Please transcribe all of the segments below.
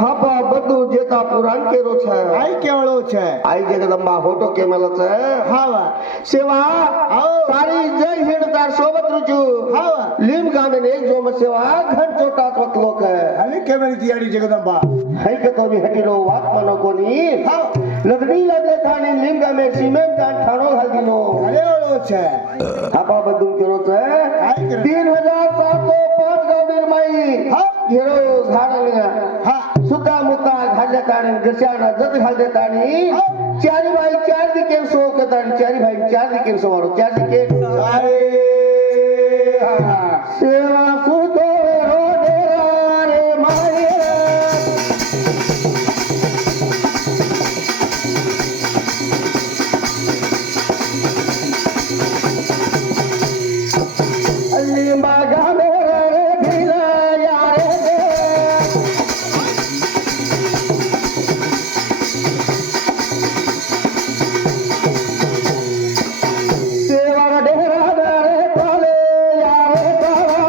હાપા બધું જેતા પુરાણ કેરો છે આઈ કેવળો છે આઈ જગદંબા હોટો કેમેલો છે હાવા સેવા તારી જય હિડ તાર સોબત રૂચુ હાવા લીમ ગામે ને એક જોમ સેવા ઘન ચોટા ચોક લોક है હવે કેમેલી તૈયારી જગદંબા હઈ કે તો બી હટીલો વાત માનો કોની હા લગડી લગે થાની લીમ ગામે સિમેન્ટ ગાન ઠાણો હાલગીનો કેવળો છે હાપા બધું કેરો છે આઈ કરે 3705 ગાવડીર માઈ હા घेरो झाडल्या હા सुद्धा मुद्दा घालल्या ताणी गशाना जग घालल्या ताणी चारी भाई चार दिके सो कताणी चारी भाई चार दिके सो मारो चार दिके સારે सेवा सुतो रो डेरा रे माये लिंबा गामे रे भिला यारे दे सेवा डेरा रे तोले यारे तोले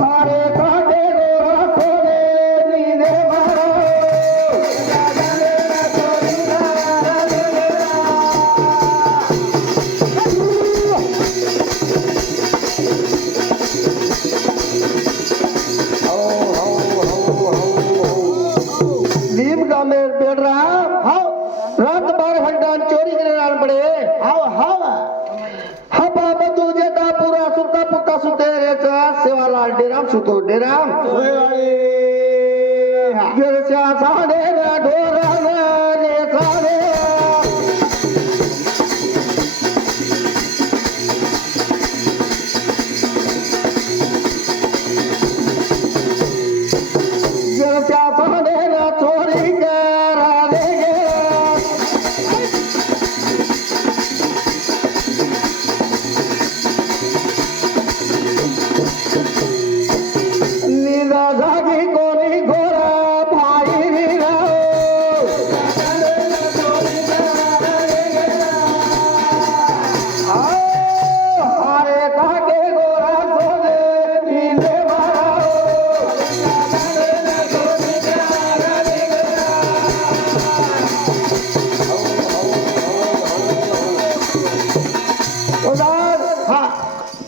मारे काटे गोरा सोने नींदे मारो લીમ ગામે બેડરા રાત 12 ઘંટા ચોરી કરીને આણ પડે હાવા હાવા હપા બધું જેતા પૂરા સુતા પુતા સુતે રે છે સેવાલાલ ડેરામ સુતો ડેરામ સોયવાળી ગેરસ્યા સાડે ના ઢોરા ના ને સાડે ગેરસ્યા સાડે ના ચોરી કરા દે લીલા જાગી કોની ઘોરા ભાઈ રીરાઓ હારે કાકે ગોરા સોને નીંદે મારાઓ उदार હા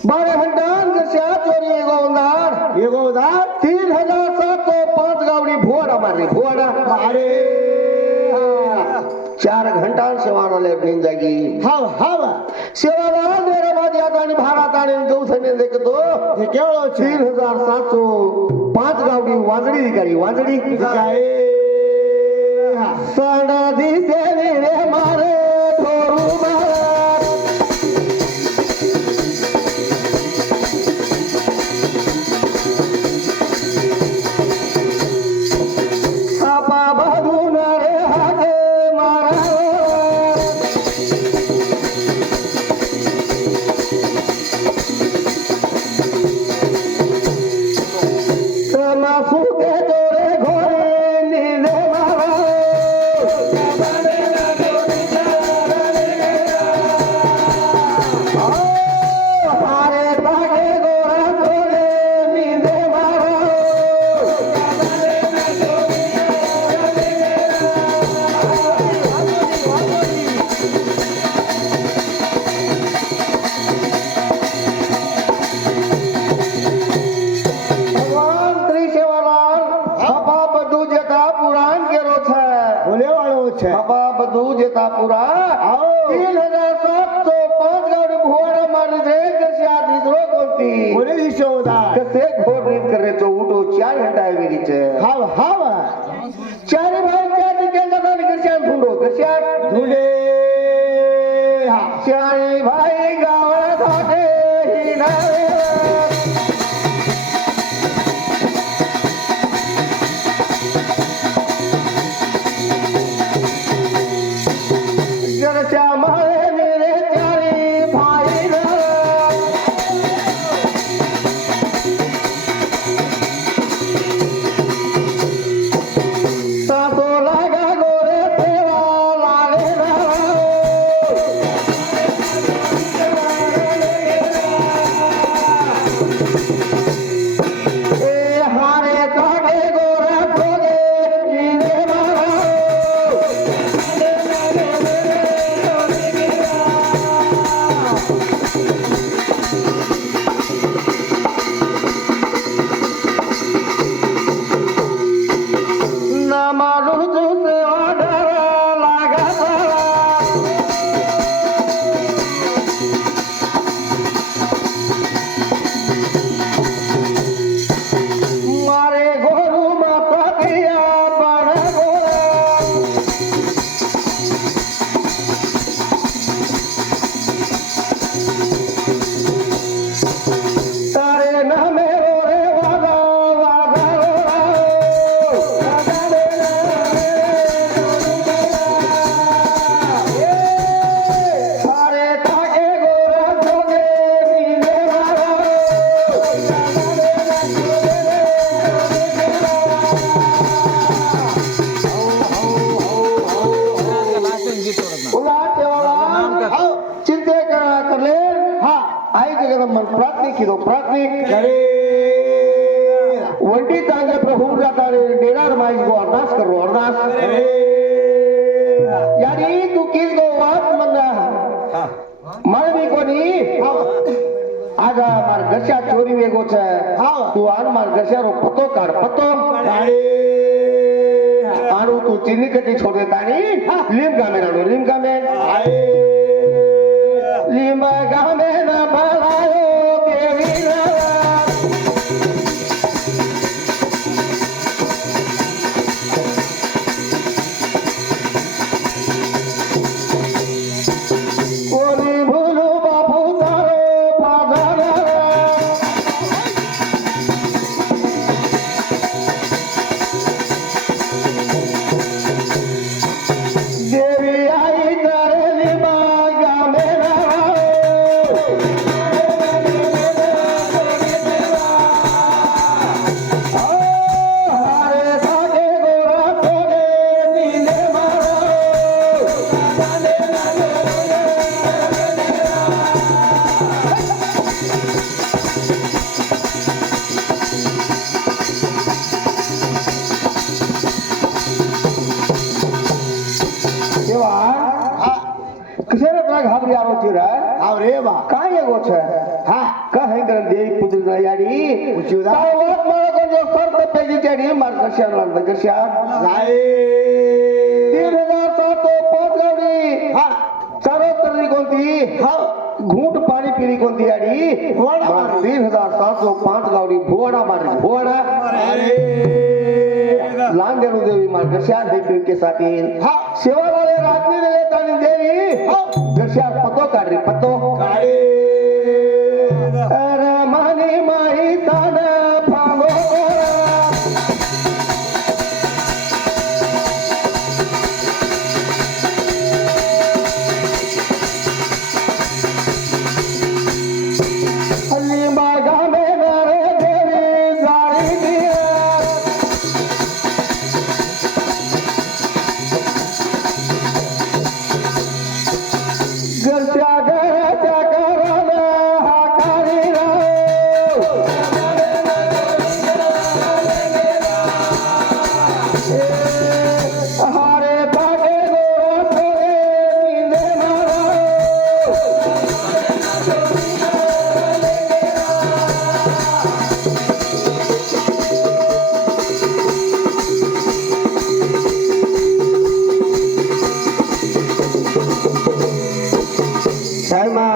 12 घंटा गस्या चोरी एगो उदार એગો ઉધાર 3705 गावड़ी भुवाड़ा मारी भुवाड़ा અરે 4 घंटा सेवानो ले जागी હાવા હાવા सेवाला डेरा बाद यादानी भाड़ा ताणी गौसने देखतो એ કેવળો છે 3705 गावड़ी वाजड़ी दिकारी वाजड़ी જાય साडा दिसे रे मारे ढोरू मारा सापा बाजून रे हाके मारा तमा सुते जोरे घोरे नींदे मारा हारे ताके गोरा घोरे नींदे मारा ભગવાન શ્રી સેવાલાલ બાપા બધું જેતા પુરાણ કેરો છે બોલેવાળો છે બાપા બધું જેતા પુરા આવો 3705 ગાડી ભુવાડા મારી દે કસ્યા દીકરો કોતી બોલે દીશો ઉધાર કસે ઘોર નીંદ કરે તો ઉઠો 4 ઘંટા આવી ગઈ છે હાવા હાવા ચારે ભાઈ ચાર દિકે જતા કસ્યા ઢૂંઢો કસ્યા ઢૂંઢે હા ચારે ભાઈ ગાવડા સાથે હિનાવે જરસ્યા મારે મેરે ચારે ભાઈ સાતો લાગા ગોરે તેરા લાગે ના मन प्रार्थने किलो प्रार्थने करे वंटी चांगले प्रभू जाताने डेरार माईस गो अरदास करो अरदास करे यानी तू किस गो वात मंगा मारवी कोनी आगा मार गशा चोरी वेगो छे तू आन मार गशा रो पतो काढ पतो आडू तू चिन्नी कटी छोड़े तानी लिम गामे राडो लिम गामे लिम गामे ना भलायो देवी ना कोणी भूलू बापू तारो पाजारा देवी आई तारे मागा मेरा हरे सागे गोरा तोरे नीले मारो कशाला तुला घाबरी आलो चिरा हाव रे बा काय एगो छे हा का है कर देवी पुत्र ना याडी उचिवदा तावत मला को जो सर्व पेजी चढ़ी मार कशा लंद कशा राय 3705 गावडी हा चारो तरली कोणती हा घूट पाणी पिली कोणती याडी भुवाडा मार 3705 गावडी भुवाडा मारली भुवाडा अरे लांडेरू देवी मार कशा हे के साठी हा सेवा वाले रात्री ले तानी देवी हा कशा पतो काढली पतो काळे अरे मानी माही तान फांगो हल्ली मागा में नरे देवी जारी दिया घरच्या घराच्या घराला हाकारी राव हारे ताके गोरा थोरे नीले मारो सायमा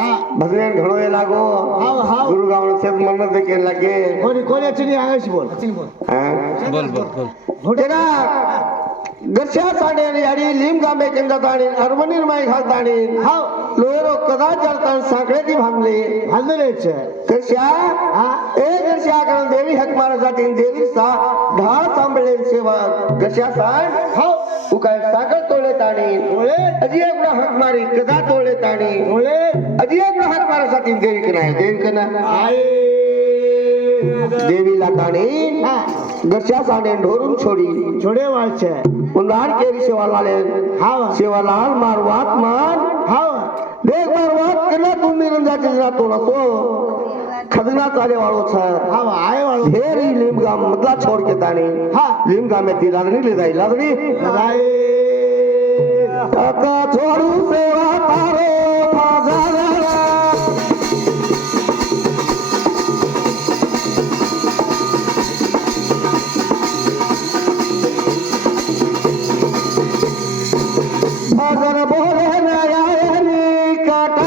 हा भजन घणो ए लागो हाव हाव गुरु गावण से मन दे के लगे कोणी कोणाची नाही आगाशी बोल तेरा गरशा साडे याडी लिम गामे केंदा ताणी अरमनीर माई घालताणी हाव लोयरो कदा जलतान साखळेती भांगले हल्लेच गरशा हा ए गरशा कारण देवी हक मारसाठी देवी सा ढाळ सांभळे सेवा गरशा सांग हाव तू काय साखळ तोळे ताणी ओळे अजी एक हक मारी कदा तोळे ताणी ओळे अजी एक हक मारसाठी देवी कनाय देवी कना आये देवीला ताणी हा गरशा साडे ढोरून छोडी छोडे वाळचे उन्हाळ केरी सेवालाले हाव सेवालाल मारवात मान हाव देख मारवात केला तुम्ही रंजाचे जातो ना तो खदना चाले वाळो छ हाव आय वाळू ढेरी लिमगाम मधला छोड़ के ताणी हा लिमगामे ती लागणी ले जाई लागणी राय काका छोडू सेवा तारो फाजारा भजन बोले नयानी काटा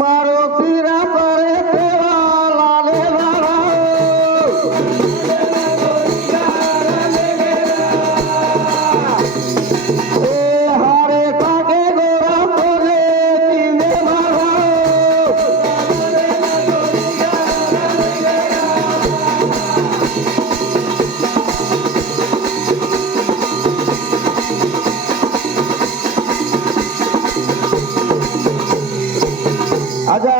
मारो सिरा करे सेवा लाले लाला ए हारे ताके गोरा तोरे तीने मारो आजा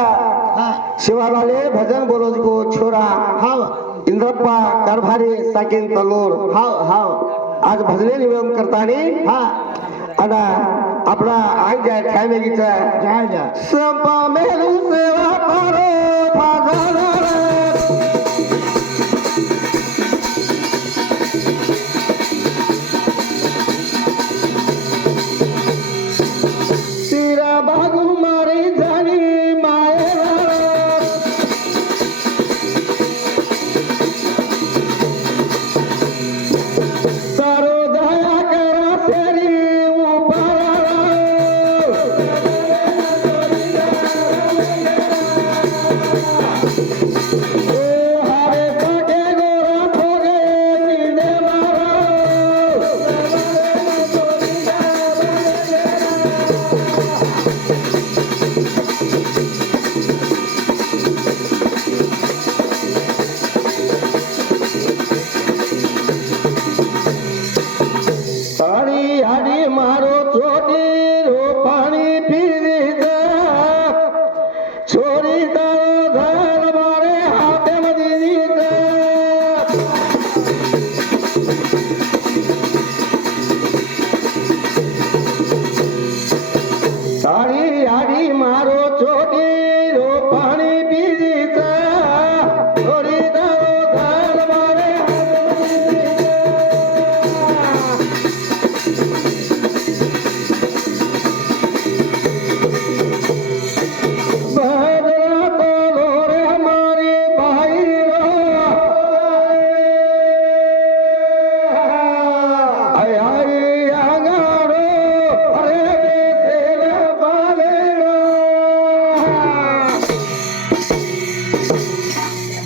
हा शिवालाले भजन बोलोज को छोरा हाव इंद्रप्पा कारभारी साकिन तलोर हाव हाव आज भजने निवेदन करताना हा आणि आपला आज ज्या फॅमिलीचा जाय जा संपा मेलू सेवा करो फाजाला सिरा बागू मारी झाली मायेला सारो दया करा तेरी उपारा हरे पाटे गोरा थोगे नींदे मारा તારી હાડી મારો ચોટી રો પાણી પીવી દે છોરી તારો ઘર મારે હાથે મદી દે તારી હાડી મારો ચોટી રો પાણી પીવી દે છોરી તારો ઘર મારે બહરા તોલો રે મારી ભાઈ રો આય આય